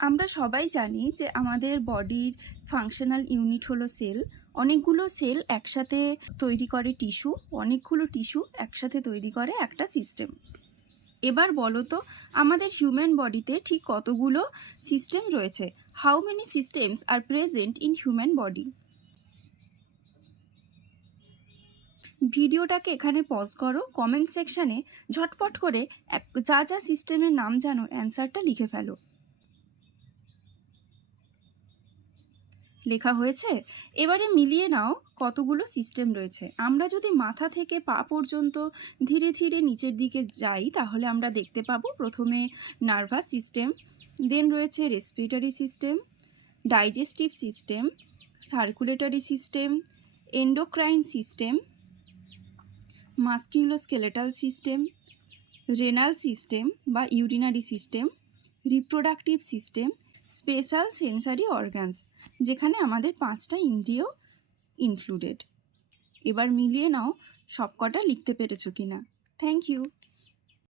আমরা সবাই জানি যে আমাদের বডির ফাংশনাল ইউনিট হলো সেল। অনেকগুলো সেল একসাথে তৈরি করে টিস্যু, অনেকগুলো টিস্যু একসাথে তৈরি করে একটা সিস্টেম। এবার বলো তো আমাদের হিউম্যান বডিতে ঠিক কতগুলো সিস্টেম রয়েছে? How many systems are present in human body? ভিডিওটাকে এখানে পজ করো, কমেন্ট সেকশানে ঝটপট করে যা যা সিস্টেমের নাম জানো অ্যান্সারটা লিখে ফেলো। লেখা হয়েছে? এবারে মিলিয়ে নাও কতগুলো সিস্টেম রয়েছে। আমরা যদি মাথা থেকে পা পর্যন্ত ধীরে ধীরে নিচের দিকে যাই তাহলে আমরা দেখতে পাবো প্রথমে নার্ভাস সিস্টেম, দেন রয়েছে respiratory system, digestive system, circulatory system, endocrine system, musculoskeletal system, renal system বা urinary system, reproductive system, special sensory organs, যেখানে আমাদের 5টা ইন্দ্রিয় ইনক্লুডেড। এবার মিলিয়ে নাও সবকটা লিখতে পেরেছো কিনা। Thank you.